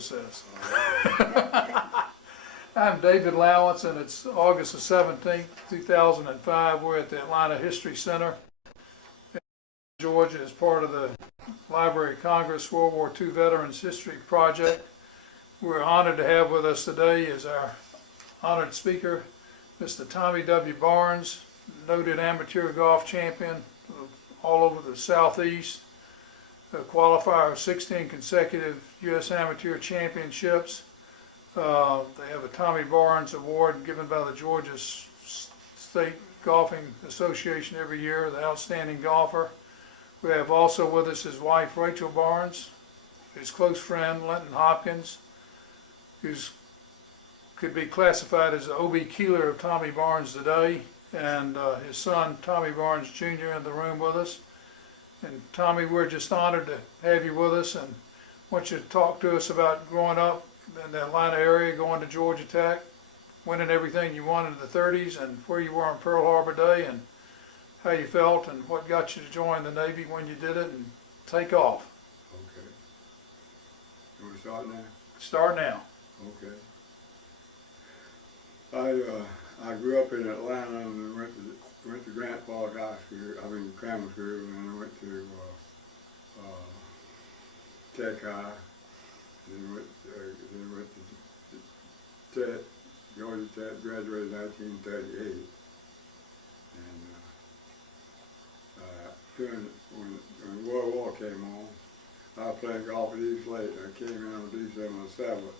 says. I'm David Lowence, and it's August the 17th, 2005. We're at the Atlanta History Center in Georgia as part of the Library of Congress World War II Veterans History Project. We're honored to have with us today as our honored speaker, Mr. Tommy W. Barnes, noted amateur golf champion all over the Southeast, a qualifier of 16 consecutive U.S. Amateur Championships. They have a Tommy Barnes Award given by the Georgia State Golfing Association every year, the outstanding golfer. We have also with us his wife, Rachel Barnes, his close friend, Linton Hopkins, who's could be classified as the O.B. Keeler of Tommy Barnes today, and his son, Tommy Barnes Jr., in the room with us. And Tommy, we're just honored to have you with us, and want you to talk to us about growing up in the Atlanta area, going to Georgia Tech, winning everything you wanted in the 30s, and where you were on Pearl Harbor Day, and how you felt, and what got you to join the Navy when you did it, and take off. Okay. You want to start now? Start now. Okay. I grew up in Atlanta and went to Grant Park High School, Grammar School, and then I went to Tech High, then went to Tech, Georgia Tech, graduated in 1938. And when World War came on, I was playing golf at East Lake. I came in on December 7th,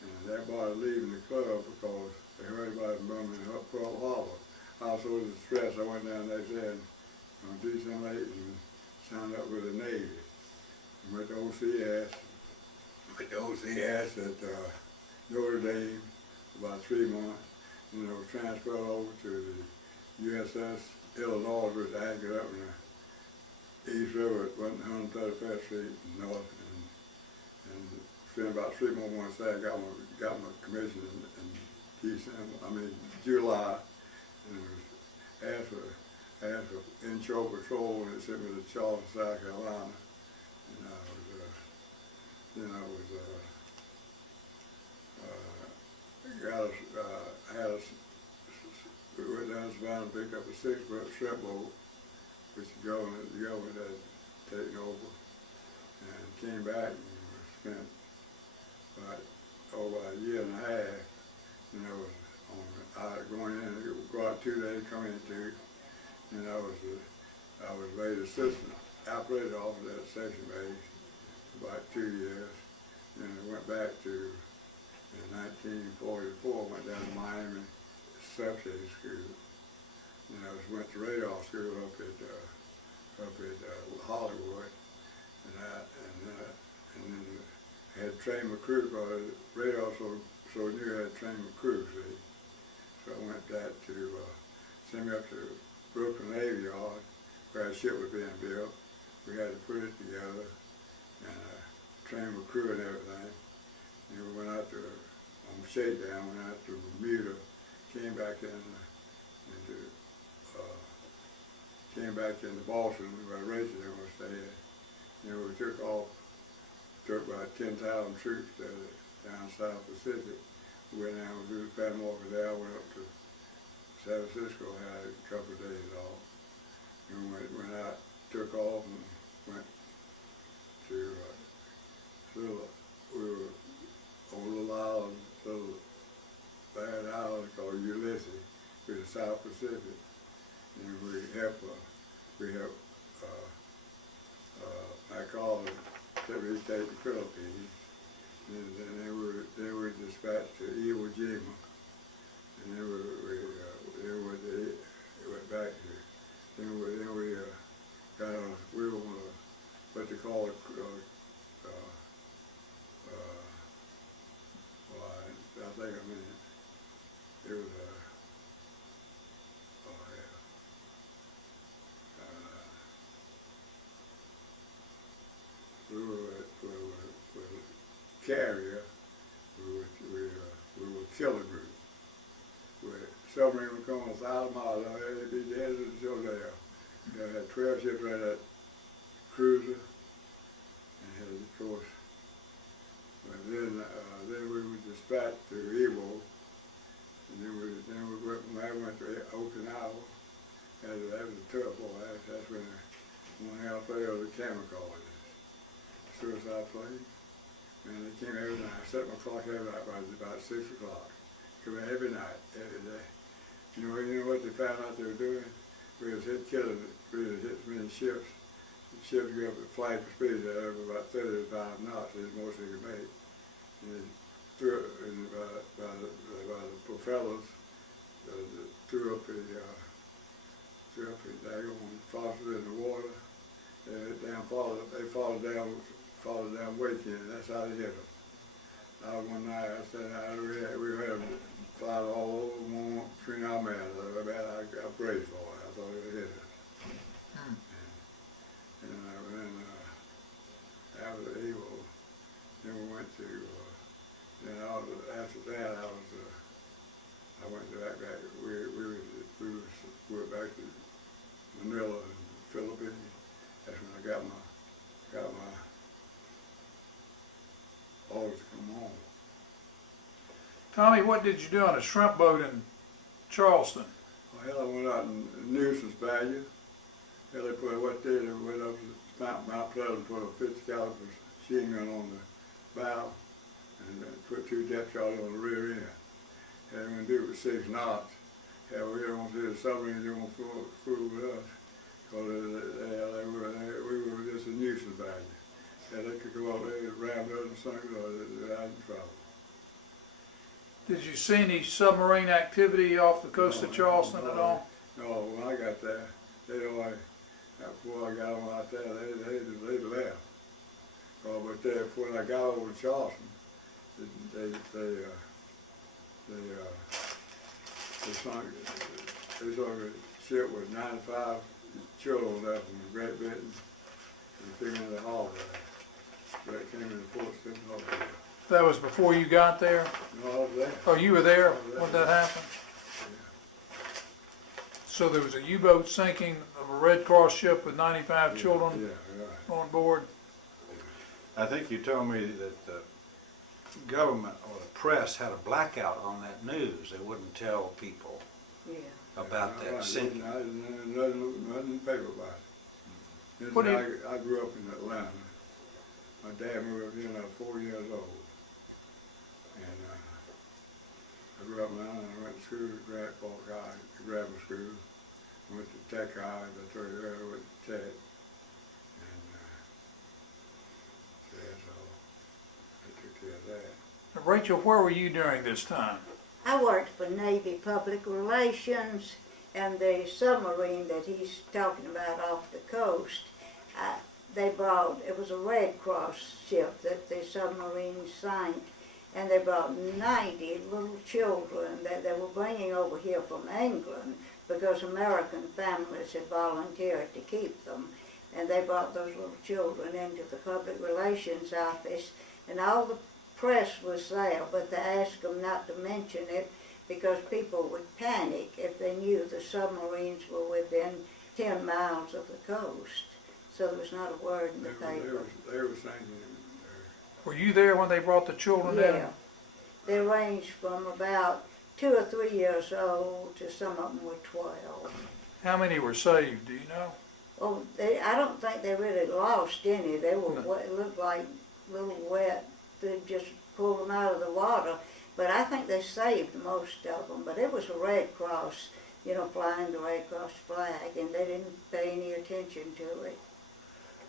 and everybody leaving the club because they heard about it bombing Pearl Harbor. I was so distressed, I went down there on December 8th and signed up with the Navy. I went to OCS at Notre Dame for about 3 months, and I was transferred over to the USS Illinois, which anchored up in the East River at 131st Street North, and spent about 3 more months there. I got my commission in July, and it was asked for inshore patrol, and it sent me to Charleston, South Carolina, and we went down to Savannah and picked up a 6-foot shrimp boat, which the government had taken over, and came back and spent about a year and a half. And I was going in, go out 2 days, come in 2, and I was made assistant operator officer at Section Base for about 2 years. Then I went back to, in 1944, went down to Miami Substation School, and I went to radar school up at Hollywood, and then I had trained my crew, because radar so new I had trained my crew, see. So I went back to, send me up to Brooklyn Navy Yard, where a ship was being built. We had to put it together, and train my crew and everything. And we went out to, on shakedown, went out to Bermuda, came back into Boston, where Rachel was staying. We took about 10,000 troops down South Pacific. We went down to Panama Canal, went up to San Francisco, had a couple of days off. And when I took off and went to we were on a little island, little bad island called Ulysses, in the South Pacific, and we helped my colleague take the Philippines, and then they were dispatched to Iwo Jima, and then we went back to, then we were on what they call it was we were carrier, we were killer group. Where submarine would come 1,000 miles out there, they'd be dead until there. I had 12 ships right at cruiser, and had, of course, then then we were dispatched to Iwo, and then we went, when I went to Okinawa. That was a tough boy. That's when one house there was a chemical, suicide plane. And they came every night. I set my clock every night by about 6 o'clock. Come every night, every day. You know what they found out they were doing? We was killing, we was hit so many ships. The ships go up at flight speed over about 35 knots, is the most they could make. And threw it by the propellers, threw up the daggone faucet in the water. They followed down Wakefield. That's how they hit them. One night I said, we had them fly all over one between our men. I prayed for it. I thought it would hit us. And then after the Iwo, then we went to, then after that I went back, we went back to Manila and Philippines. That's when I got my orders to come home. Tommy, what did you do on a shrimp boat in Charleston? Well, I went out in nuisance value. Hell, they went up to Mount Pleasant, put a 50 caliber machine gun on the bow, and put 2 depth charges on the rear end. And we're gonna do it with 6 knots. Hell, we didn't want to see the submarines, they won't fool with us. Because we were just a nuisance value. Yeah, they could go out there and ram us and sink us, or they're out in trouble. Did you see any submarine activity off the coast of Charleston at all? No, when I got there, before I got them out there, they left. But when I got over to Charleston, they sunk a ship with 95 children left from Great Britain and came into the harbor. That came into Port City Harbor. That was before you got there? No, I was there. Oh, you were there when that happened? Yeah. So there was a U-boat sinking of a Red Cross ship with 95 children on board? I think you told me that the government or the press had a blackout on that news. They wouldn't tell people about that sinking. Nothing in the paper about it. What do I grew up in Atlanta. My dad moved up here when I was 4 years old. And I grew up in Atlanta and I went to school at Grant Falk High, grammar school. Went to Tech High, I told you earlier, went to Tech. And that's all. I took care of that. Rachel, where were you during this time? I worked for Navy Public Relations, and the submarine that he's talking about off the coast, they brought, it was a Red Cross ship that the submarine sank, and they brought 90 little children that they were bringing over here from England because American families had volunteered to keep them. And they brought those little children into the Public Relations office, and all the press was there, but they asked them not to mention it because people would panic if they knew the submarines were within 10 miles of the coast. So there was not a word in the paper. They were sinking. Were you there when they brought the children in? Yeah. They ranged from about 2 or 3 years old to some of them were 12. How many were saved, do you know? Oh, I don't think they really lost any. They were wet, looked like little wet. They just pulled them out of the water. But I think they saved most of them. But it was a Red Cross, you know, flying the Red Cross flag, and they didn't pay any attention to it.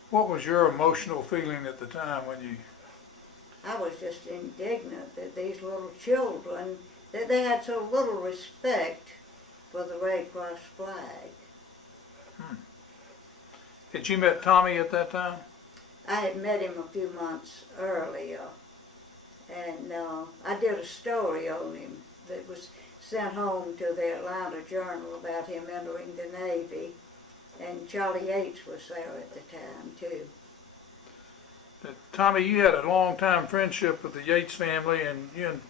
What was your emotional feeling at the time when you... I was just indignant that these little children, that they had so little respect for the Red Cross flag. Had you met Tommy at that time? I had met him a few months earlier, and I did a story on him that was sent home to the Atlanta Journal about him entering the Navy, and Charlie Yates was there at the time too. Tommy, you had a long-time friendship with the Yates family, and you and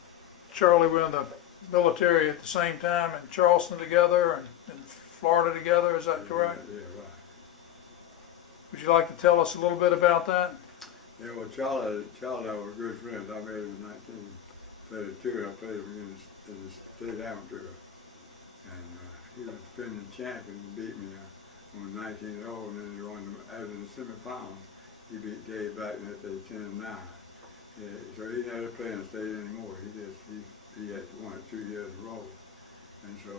Charlie were in the military at the same time in Charleston together and in Florida together, is that correct? Yeah, right. Would you like to tell us a little bit about that? Yeah, well, Charlie and I were good friends. I met him in 1932. I played him in the state amateur. And he was defending champion and beat me on 19-0, and then he won out in the semifinal. He beat Dave Blackton at the 10-9. Yeah, so he never played in the state anymore. He had won it 2 years in a row. And so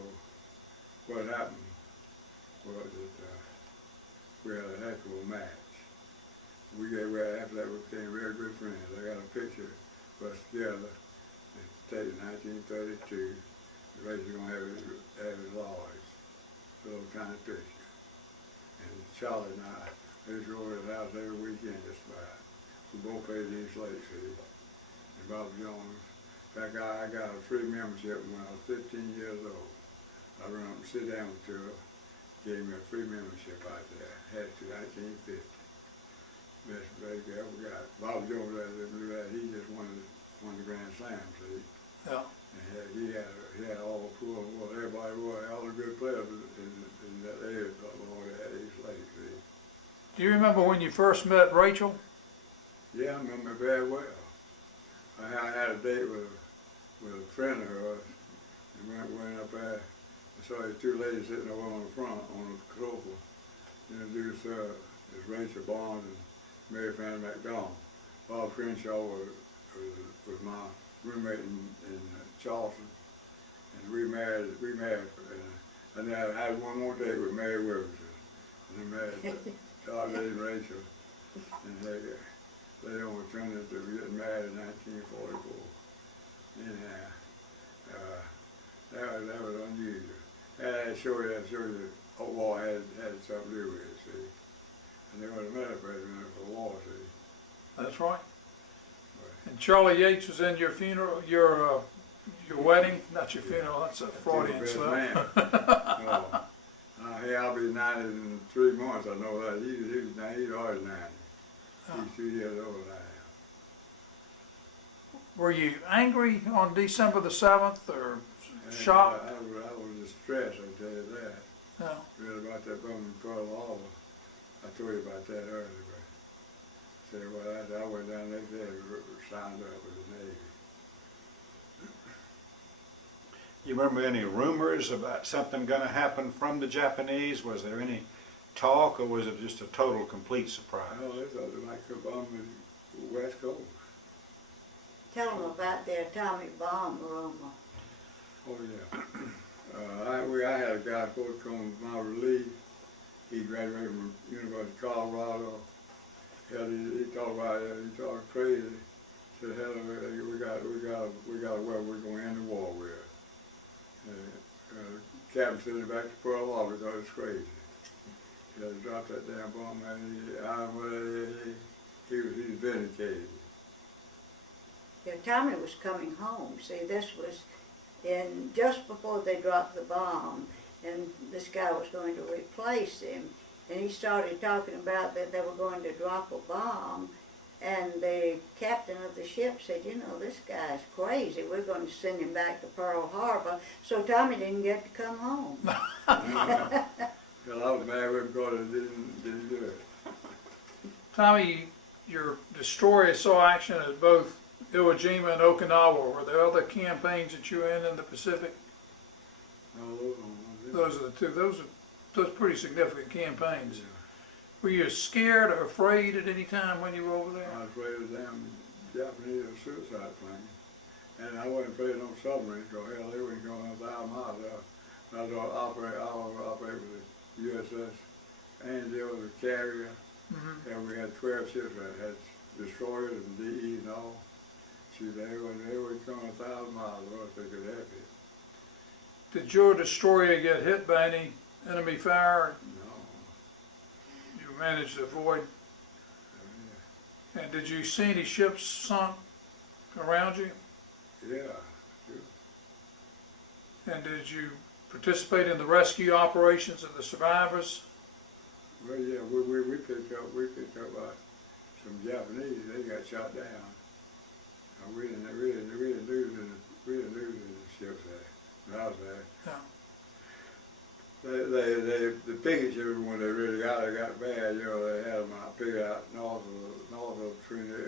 what happened was that we had a heck of a match. After that, we became very good friends. I got a picture of us together. It's taken in 1932. The race was going to have his laws. A little tiny picture. And Charlie and I used to go over to his house every weekend just about. We both played in East Lake City. And Bob Jones. In fact, I got a free membership when I was 15 years old. I ran up and sit down with her, gave me a free membership out there. Had it to 1950. Best break I ever got. Bob Jones he just won the Grand Slam, see? Yeah. And he had all the pool, everybody was, all the good players in that area along that East Lake, see? Do you remember when you first met Rachel? Yeah, I remember very well. I had a date with a friend of hers, and went up there. I saw these two ladies sitting over on the front, on the sofa. Introduced her as Rachel Barnes and Mary Fanny McDonald. Bob Crenshaw was my roommate in Charleston, and we married. And then I had one more date with Mary Wilkerson, and I married Charlie and Rachel, and they only turned into getting married in 1944. And that was unusual. And I show you, war had something to do with it, see. And they would have met a president for war, see. That's right. And Charlie Yates was in your funeral, your wedding, not your funeral, that's a Freudian slip. I'll be 90 in 3 months, I know that. He's already 90. He's 2 years older than I am. Were you angry on December the 7th or shocked? I was distressed, I tell you that. No. Read about that bombing Pearl Harbor. I told you about that earlier. I went down next day and signed up with the Navy. You remember any rumors about something going to happen from the Japanese? Was there any talk, or was it just a total, complete surprise? Oh, they thought they might come bomb the West Coast. Tell them about their atomic bomb rumor. Oh, yeah. I had a guy supposed to come to my relief. He graduated from University of Colorado. He talked about it. He talked crazy. Said, "Hell, we got where we're going to end the war with." Captain sent it back to Pearl Harbor. Thought it was crazy. He had to drop that damn bomb, and he was vindicated. Yeah, Tommy was coming home. See, this was just before they dropped the bomb, and this guy was going to replace him. And he started talking about that they were going to drop a bomb, and the captain of the ship said, "You know, this guy's crazy. We're going to send him back to Pearl Harbor." So Tommy didn't get to come home. Well, I was mad with him because I didn't do it. Tommy, your destroyer saw action at both Iwo Jima and Okinawa. Were there other campaigns that you were in the Pacific? No, Those are the two. Those are pretty significant campaigns. Yeah. Were you scared or afraid at any time when you were over there? I was afraid of the damn Japanese suicide plane. And I wasn't afraid of no submarines, because hell, they wouldn't go 1,000 miles. I was operate with the USS Angel, the carrier, and we had 12 ships that had destroyers and DEs and all. They wouldn't come 1,000 miles or if they could help it. Did your destroyer get hit by any enemy fire? No. You managed to avoid. And did you see any ships sunk around you? Yeah, sure. And did you participate in the rescue operations of the survivors? Well, yeah, we picked up some Japanese. They got shot down. We didn't lose the ships there. When I was there. Yeah. The picket ships, when they really got bad, you know, they had them out, picked out north of Trinidad,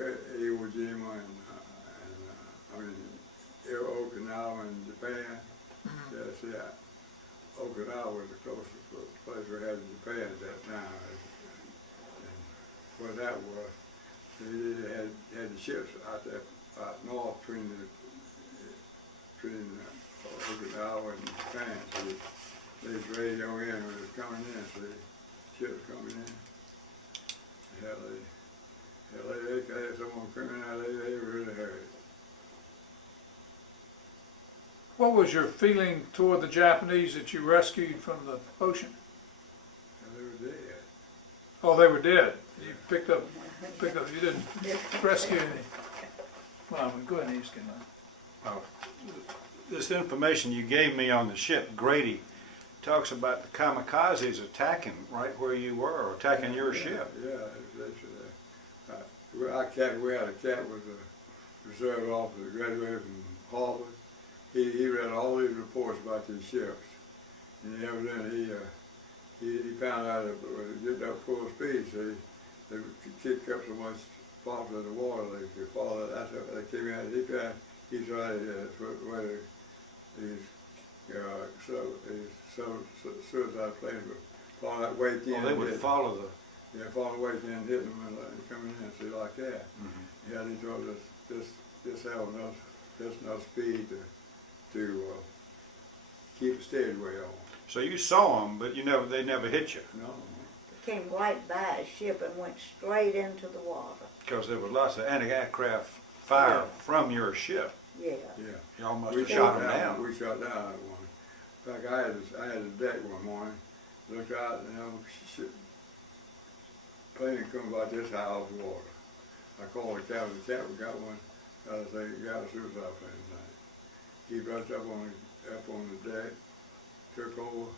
Okinawa was the closest place we had to Japan at that time. And what that was, they had the ships out there, out north between Okinawa and Japan. So they was radio in when it was coming in, so the ships coming in. Hell, they had someone coming out, they really hurt. What was your feeling toward the Japanese that you rescued from the ocean? And they were dead. Oh, they were dead. You picked up, you didn't rescue any. Well, go ahead and ask him now. Oh, this information you gave me on the ship, Grady, talks about the kamikazes attacking right where you were, or attacking your ship. Yeah, we had a cat was a reserve officer, graduated from Harvard. He read all these reports about these ships, and evidently he found out that when they did that full speed, so they kicked up so much faster in the water they could fall. That's how they came out. He tried whether these suicide planes would follow that wake in. Well, they would follow the. Yeah, follow the wake in, hitting them and coming in, see, like that. Mm-hmm. Yeah, he told us just have enough speed to keep a steady way on. So you saw them, but they never hit you. No. It came right by a ship and went straight into the water. Because there was lots of anti-aircraft fire from your ship. Yeah. Yeah. You almost We have shot them down. We shot down that one. In fact, I had a deck one morning, looked out, plane come about this high off the water. I called the captain got one, got a suicide plane tonight. He rushed up on the deck, took over,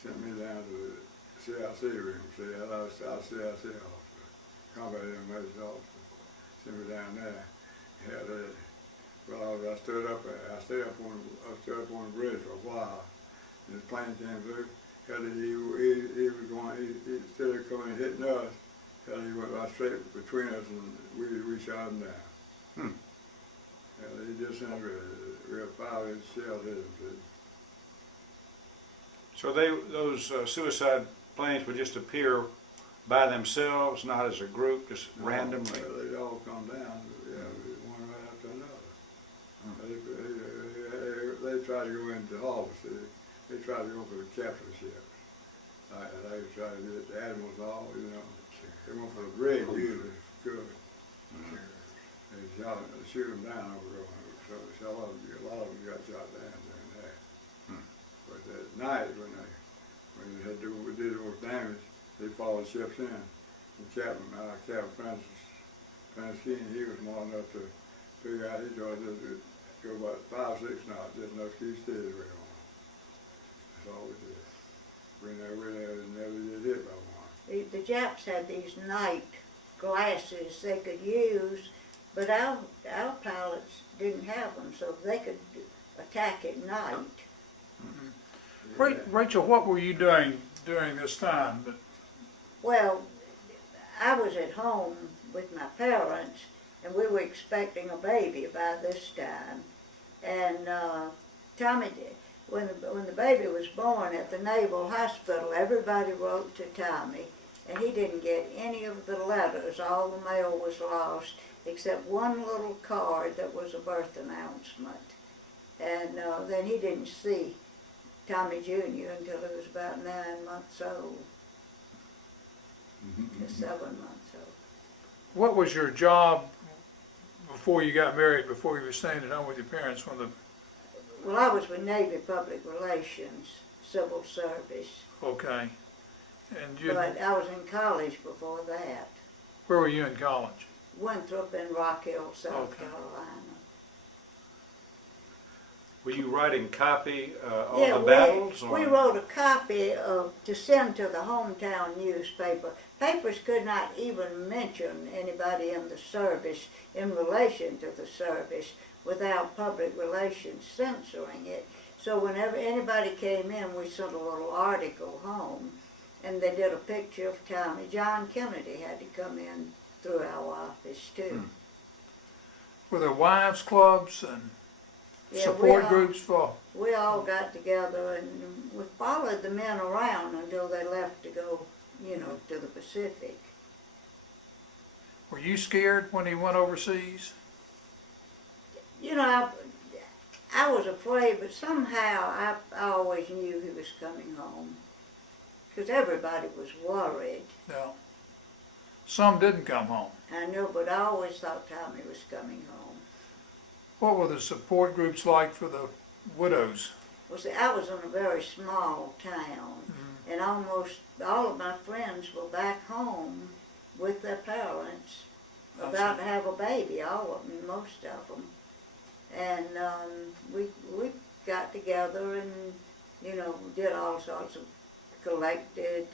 sent me down to the CIC room, I was CIC officer, combat information officer, sent me down there. I stood up on the bridge for a while, and this plane came through. He was going, instead of coming and hitting us, he went right straight between us, and we shot him down. He just sent a real 5-inch shell hit him. So those suicide planes would just appear by themselves, not as a group, just randomly? They'd all come down, one right after another. They tried to go into Harvard City. They tried to go for the captain ships. They tried to get the admirals and all, They went for the brig usually, good. They shoot them down over there. So a lot of them got shot down during that. But at night, when they did the most damage, they followed ships in. And Captain Francis King, he was smart enough to figure out he tried to go about 5 or 6 knots, just enough to keep steady way on. That's all we did. We never did hit by one. The Japs had these night glasses they could use, but our pilots didn't have them, so they could attack at night. Yeah. Rachel, what were you doing during this time? Well, I was at home with my parents, and we were expecting a baby by this time. And Tommy, when the baby was born at the Naval Hospital, everybody wrote to Tommy, and he didn't get any of the letters. All the mail was lost, except one little card that was a birth announcement. And then he didn't see Tommy Jr. until he was about 9 months old. 7 months old. What was your job before you got married, before you were staying at home with your parents? Well, I was with Navy Public Relations, Civil Service. Okay. And But I was in college before that. Where were you in college? Winthrop in Rock Hill, South Okay. Carolina. Were you writing copy on Yeah, the battles? we wrote a copy to send to the hometown newspaper. Papers could not even mention anybody in the service in relation to the service without public relations censoring it. So whenever anybody came in, we sent a little article home, and they did a picture of Tommy. John Kennedy had to come in through our office too. Were there wives' clubs and Yeah, support groups for, we all got together and we followed the men around until they left to go, you know, to the Pacific. were you scared when he went overseas? You know, I was afraid, but somehow I always knew he was coming home. Because everybody was worried. No. Some didn't come home. I know, but I always thought Tommy was coming home. What were the support groups like for the widows? Well, see, I was in a very small town, and almost all of my friends were back home with their parents, about to have a baby, all of them, most of them. And we got together and, you know, did all sorts of collected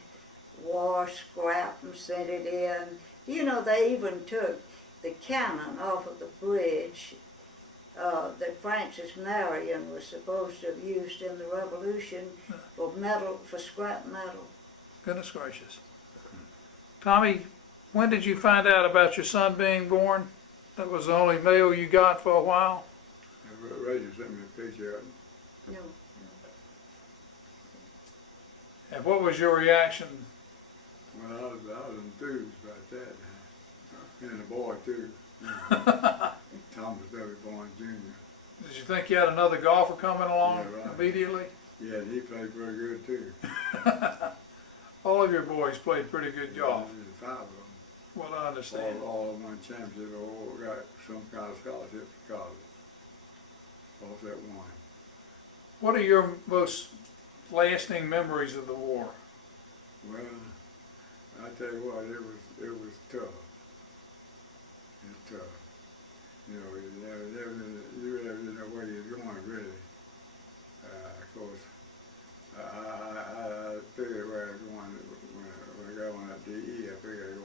war scrap and sent it in. You know, they even took the cannon off of the bridge that Francis Marion was supposed to have used in the Revolution for metal, for scrap metal. Goodness gracious. Tommy, when did you find out about your son being born? That was the only mail you got for a while? Reggie sent me a picture of him. No, And what was your reaction? Well, I was enthused about that. And the boy too. Thomas W. Bourne Jr. Did you think you had another golfer coming along Yeah, right. immediately? Yeah, and he played pretty good too. All of your boys played pretty good golf. Five of them. Well, I understand. All of them won championship or got some kind of scholarship to college. All except one. What are your most lasting memories of the war? Well, I tell you what, it was tough. It's tough. You know, you never didn't know where you're going really. Of course, I figured where I'm going when I got on that DE. I figured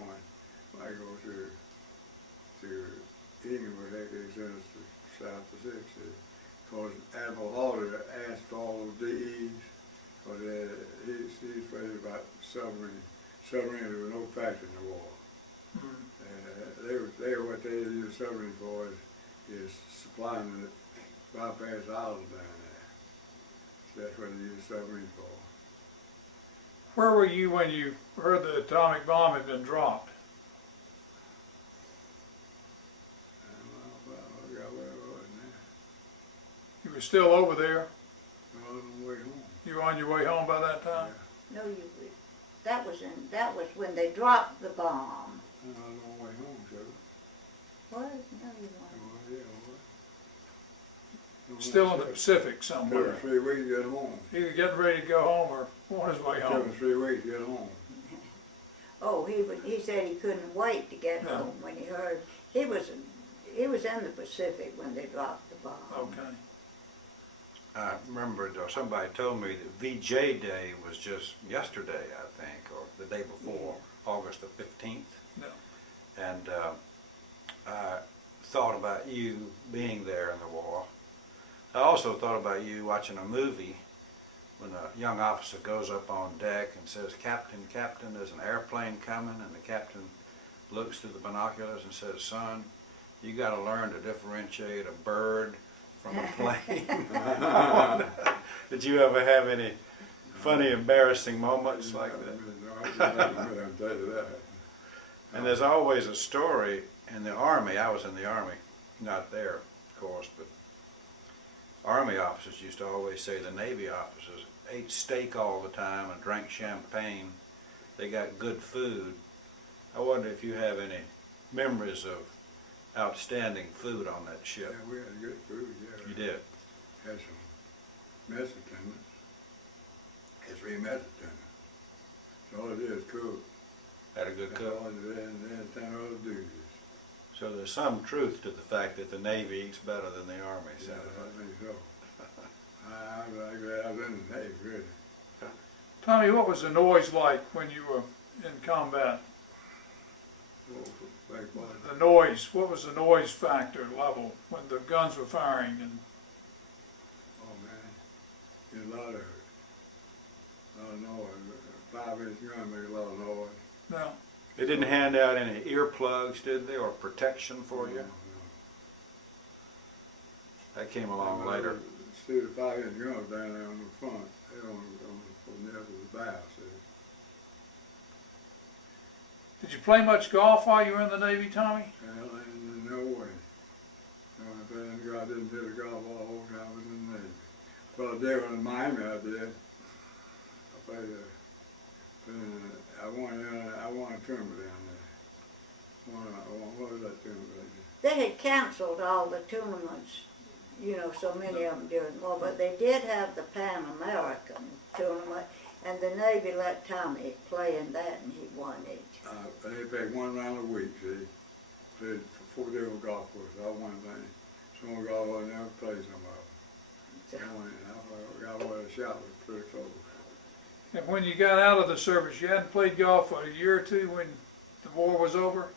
I go to England where they could send us to South Pacific. Because Admiral Halder asked for all those DEs, because he's afraid about submarines. Submarines were no factor in the war. They were what they use submarine for is supplying the bypass islands down there. So that's what they use submarine for. Where were you when you heard the atomic bomb had been dropped? I got where I was now. You were still over there? I was on the way home. You were on your way home by that time? no, that was when they dropped the bomb. I was on the way home, so. What? No, you weren't. Oh, yeah, well. Still in the Pacific Took somewhere. him 3 weeks to get home. Either getting ready to go home or on his way Took home. him 3 weeks to get home. Oh, he said he couldn't wait to get No. home when he heard. He was in the Pacific when they dropped the bomb. Okay. I remember somebody told me that VJ Day was just yesterday, I think, or the day before, August the 15th. No. And I thought about you being there in the war. I also thought about you watching a movie when a young officer goes up on deck and says, "Captain, Captain, there's an airplane coming," and the captain looks through the binoculars and says, "Son, you got to learn to differentiate a bird from a plane." Did you ever have any funny, embarrassing moments like that? I'll tell you that. And there's always a story in the Army. I was in the Army, not there, of course, but Army officers used to always say the Navy officers ate steak all the time and drank champagne. They got good food. I wonder if you have any memories of outstanding food on that Yeah, ship. we had good food, yeah. You did. Had some mess attendants. Had 3 mess attendants. So all it is cook. Had a good That's cook. all it is, and then 10 other duties. So there's some truth to the fact that the Navy eats better than the Army. Yeah, I think so. I'm glad I was in the Navy, really. Tommy, what was the noise like when you were in combat? Like what? The noise, what was the noise factor level when the guns were firing? And Oh, man. There's a lot of it. A lot of noise. 5-inch gun makes a lot of noise. no, They didn't hand out any earplugs, did they, or protection for you? No, I That came along later. See the 5-inch guns down there on the front, they're on the other bow, see. Did you play much golf while you were in the Navy, Tommy? Well, in no way. No, I thank God I didn't do the golf all the whole time I was in the Navy. Well, I did when in Miami, I did. I played, I won a tournament down there. What was that tournament? They had canceled all the tournaments, you know, so many of them during the war, but they did have the Pan American tournament, and the Navy let Tommy play in that, and he won it. They played one round a week, see. Played 4 different golf courses, all one thing. Some golf I never played some of them. I won a shot was pretty close. And when you got out of the service, you hadn't played golf for a year or two when the war was over?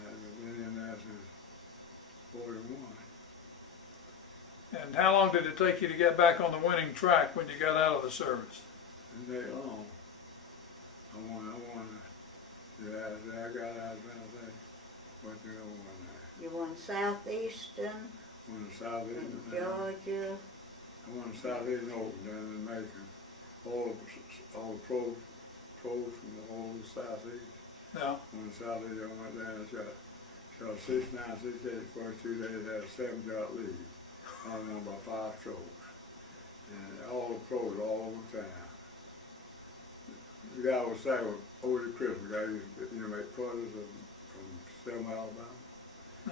I've been in there since 41. And how long did it take you to get back on the winning track when you got out of the service? Didn't take long. I got out of there. What did I won there? You won Southeastern, Won the Southeastern. and Georgia. I won the Southeastern Open down in Macon. All the pros from the whole Southeast. No. Won the Southeast, I went down and shot 69, 68 first 2 days, had a 7-shot lead. I won by 5 strokes. And all the pros all over town. The guy was saying, over the Christmas, the guy used to, make putters from Selma, Alabama.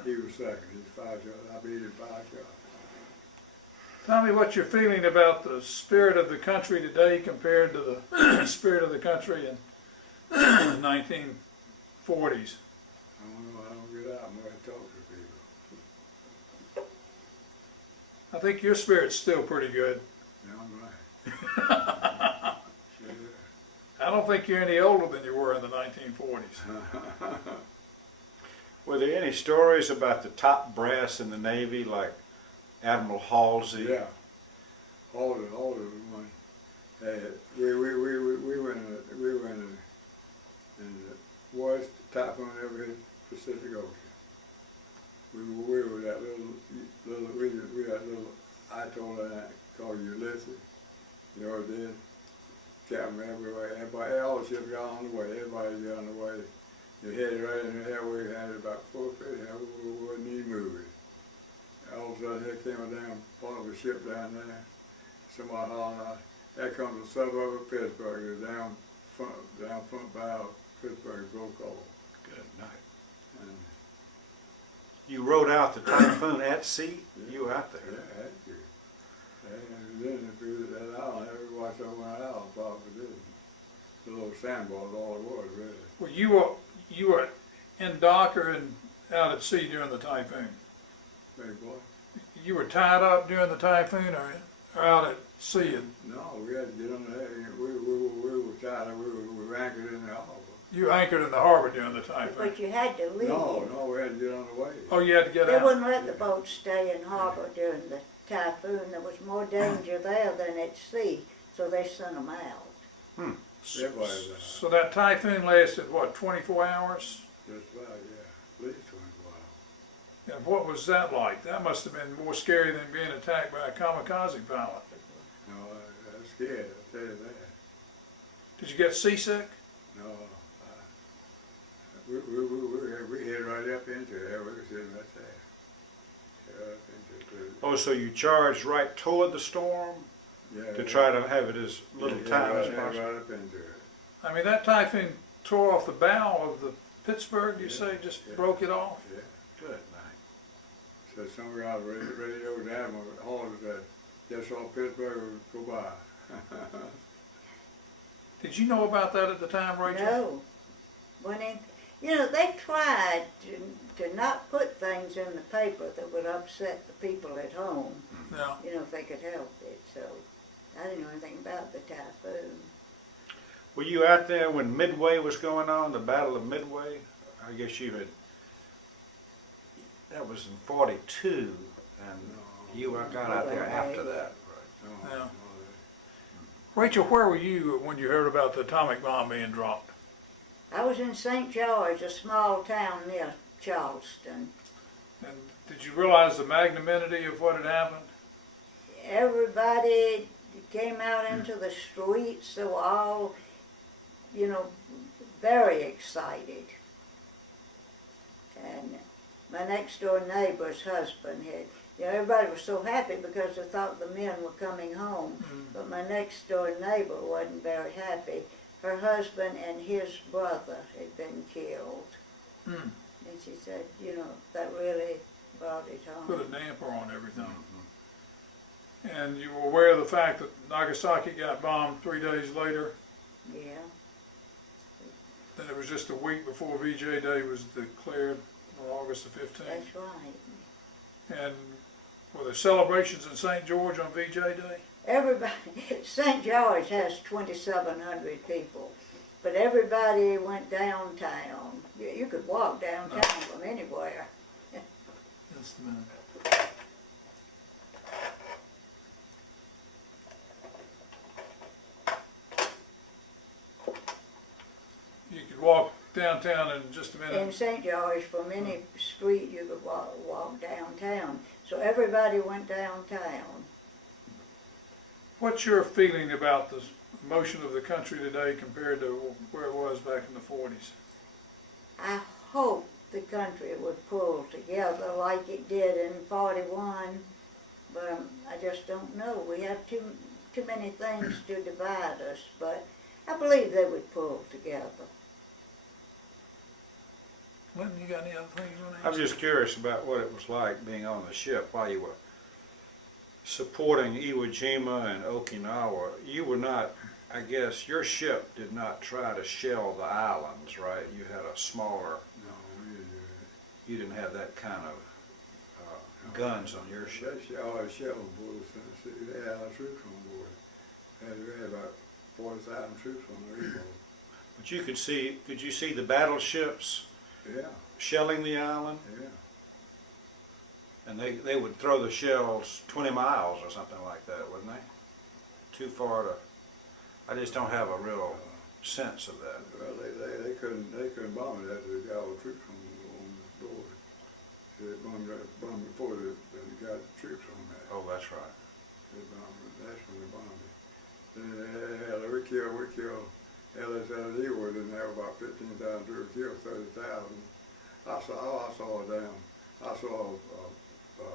He was second, he's 5 shots, I beat him 5 shots. Tell me what you're feeling about the spirit of the country today compared to the spirit of the country in 1940s. I don't know, I don't get out much to talk to people. I think your spirit's still pretty good. Yeah, I'm right. Sure. I don't think you're any older than you were in the 1940s. Were there any stories about the top brass in the Navy, like Admiral Halsey? Yeah. Halsey was one. We were in the worst typhoon ever hit the Pacific Ocean. We were that we had little atoll that called Ulysses. You know what it did? Captain everywhere. Everybody, all the ships got on the way. Everybody got on the way. You headed right in there. We had about 4 feet. We wasn't even moving. All of a sudden, here came a damn part of a ship down there. Somebody hollering out, "There comes a suburb of Pittsburgh." It was down front bow of Pittsburgh broke off. Good night. And You rode out the typhoon at sea? You were out there? yeah, I had to. And then if you did that island, every watch over an island probably did. The little sandbar is all it was, really. Well, you were in dock or out at sea during the typhoon? Big boy. You were tied up during the typhoon or out at sea? No, we had to get on there. We were tired. We were anchored in the harbor. You anchored in the harbor during the typhoon? But you had to leave. No, we had to get on the way. Oh, you had to get They out? wouldn't let the boats stay in harbor during the typhoon. There was more danger there than at sea, so they sent them out. Everybody was out. So that typhoon lasted, what, 24 hours? Just about, yeah. At least 24 hours. And what was that like? That must have been more scary than being attacked by a kamikaze pilot. No, I was scared, I'll tell you that. Did you get seasick? No, we head right up into it. We were sitting right there. Head up into it. Oh, so you charged right toward the storm Yeah, to try to have it as little time as possible? Right up into it. I mean, that typhoon tore off the bow of the Pittsburgh, you say, just broke it off? Yeah. Good night. So some guy radioed the Admiral Hall said, "Just saw Pittsburgh go by." Did you know about that at the time, Rachel? No. They tried to not put things in the paper that would upset the people at home, No. if they could help it. So I didn't know anything about the typhoon. Were you out there when Midway was going on, the Battle of Midway? I guess you had, that was in 42, and you got out there after that. No, Yeah. no, Rachel, where were you when you heard about the atomic bomb being I was in St. George, a small town near Charleston. And did you realize the magnanimity of what had happened? Everybody came out into the streets, they were all, very excited. And my next door neighbor's husband everybody was so happy because they thought the men were coming home. But my next door neighbor wasn't very happy. Her husband and his brother had been killed. And she said, that really brought it home. Put a damper on everything. And you were aware of the fact that Nagasaki got bombed 3 days later? Yeah. Then it was just a week before VJ Day was declared on August the 15th. That's right. And were there celebrations in St. George on VJ Day? Everybody, St. George has 2,700 people, but everybody went downtown. You could walk downtown from anywhere. Just a minute. You could walk downtown in just a minute. In St. George, from any street, you could walk downtown. So everybody went downtown. What's your feeling about the motion of the country today compared to where it was back in the 40s? I hope the country would pull together like it did in 41, but I just don't know. We have too many things to divide us, but I believe they would pull together. Clinton, you got any other things you want to I'm answer? just curious about what it was like being on the ship while you were supporting Iwo Jima and Okinawa. You were not, I guess, your ship did not try to shell the islands, right? You had a smaller, No, we didn't do that. you didn't have that kind of guns on your ship. All the shell boats, they had our troops on board. We had about 40,000 troops on the U-boat. But you could you see the battleships Yeah, shelling the island? yeah. And they would throw the shells 20 miles or something like that, wouldn't they? Too far to, I just don't have a real sense of that. Well, they couldn't bomb it after they got all the troops on board. They bombed before they got the troops on that. Oh, that's right. They bombed it. That's when they bombed it. Then we killed LSLD where didn't have about 15,000 troops, killed 30,000. I saw a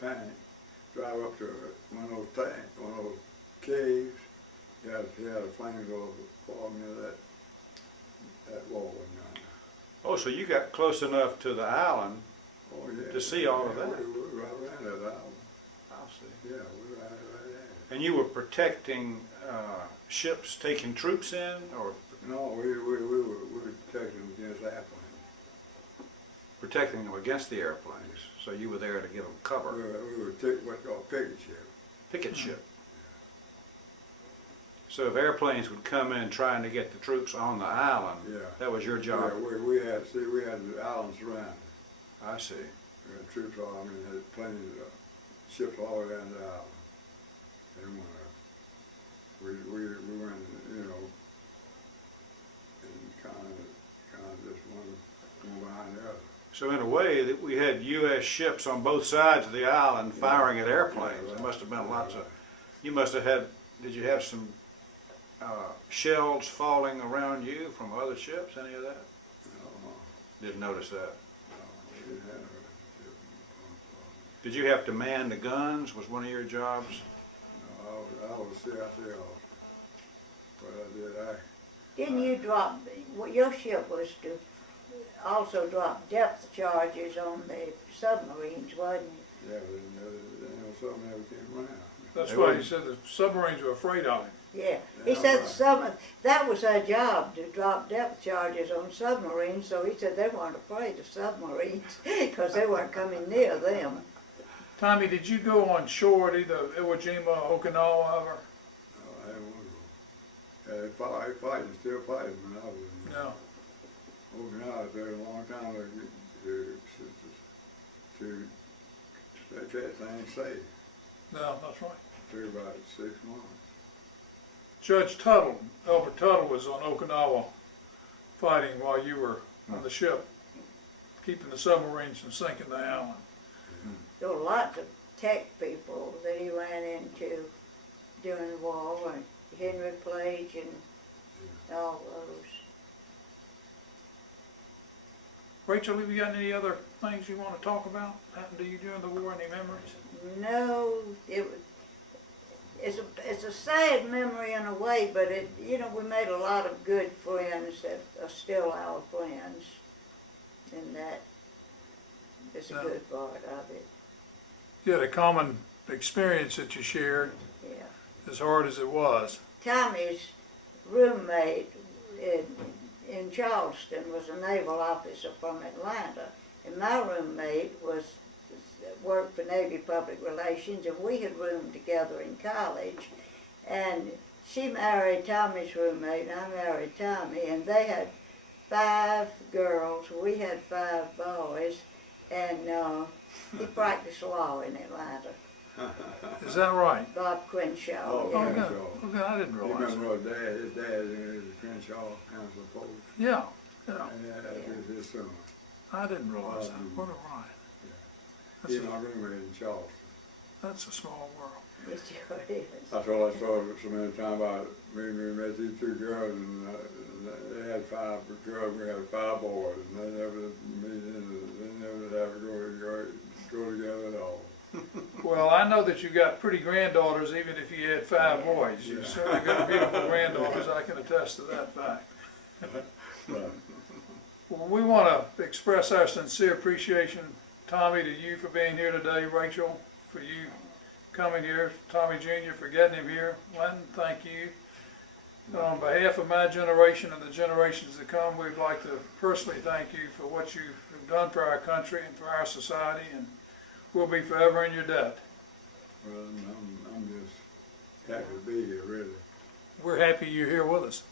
tank drive up to one of those caves. He had a flamethrower falling near that wall. Oh, so you got close enough to the island Oh yeah. to see all of that? We right around that island. I'll see. Yeah, we right there. And you were protecting ships taking troops in, or No, we were protecting them against airplanes. protecting them against the airplanes? So you were there to give them cover. We were what's called picket ship. Picket ship. So if airplanes would come in trying to get the troops on the island, Yeah. that was your job? Yeah, we had the island surrounded. I see. We had troops had planes, ships all around the island. And we went, and kind of just one behind the other. So in a way, that we had U.S. ships on both sides of the island firing at airplanes. Yeah, right. There must have been Yeah, lots of. right. You must have had. Did you have some shells falling around you from other ships? Any of that? Didn't notice that. We didn't have a ship. Did you have to man the guns? Was one of your jobs? No, I was CIC officer. But Didn't you drop, your ship was to also drop depth charges on the submarines, wasn't it? yeah, something never came around. That's They why he wouldn't. said the submarines were afraid of him. Yeah, he Yeah, said right. that was our job, to drop depth charges on submarines, so he said they weren't afraid of submarines, because they weren't coming near them. Tommy, did you go on shore at either Iwo Jima or Okinawa ever? No, I didn't want to go. They fighting, still fighting when I was in No. Okinawa. I was there a long time to that thing safe. No, that's right. Took about 6 months. Judge Tuttle, Albert Tuttle, was on Okinawa fighting while you were on the ship. keeping the submarines from sinking the island. There were lots of tech people that he ran into during the war, and Henry Plage and all those. Rachel, have you got any other things you want to talk about happened to you during the war? Any memories? No, it's a sad memory in a way, but we made a lot of good friends that are still our friends, and that is a good part of it. You had a common experience that you shared, Yeah. as hard as it was. Tommy's roommate in Charleston was a naval officer from Atlanta, and my roommate worked for Navy Public Relations, and we had roomed together in college. And she married Tommy's roommate, and I married Tommy, and they had 5 girls. We had 5 boys, and he practiced law in Atlanta. Is that right? Bob Crenshaw. Oh, Yeah. Okay. Crenshaw. Okay, I didn't You realize that. remember his dad is the Crenshaw Council Post, Yeah, yeah, and that's his son. I didn't realize that. What a ride. He's That's my roommate in Charleston. that's a small world. It sure is. That's all I saw so many times about we met these 2 girls, and they had 5 girls, we had 5 boys, and they never ever go together at all. Well, I know that you got pretty granddaughters, even if you had 5 boys. You Yeah. certainly got beautiful granddaughters. I can attest to that fact. Right. Well, we want to express our sincere appreciation, Tommy, to you for being here today, Rachel, for you coming here, Tommy Jr. for getting him here. Len, thank you. On behalf of my generation and the generations to come, we'd like to personally thank you for what you've done for our country and for our society, and we'll be forever in your debt. Well, I'm just happy to be here, really. We're happy you're here with us.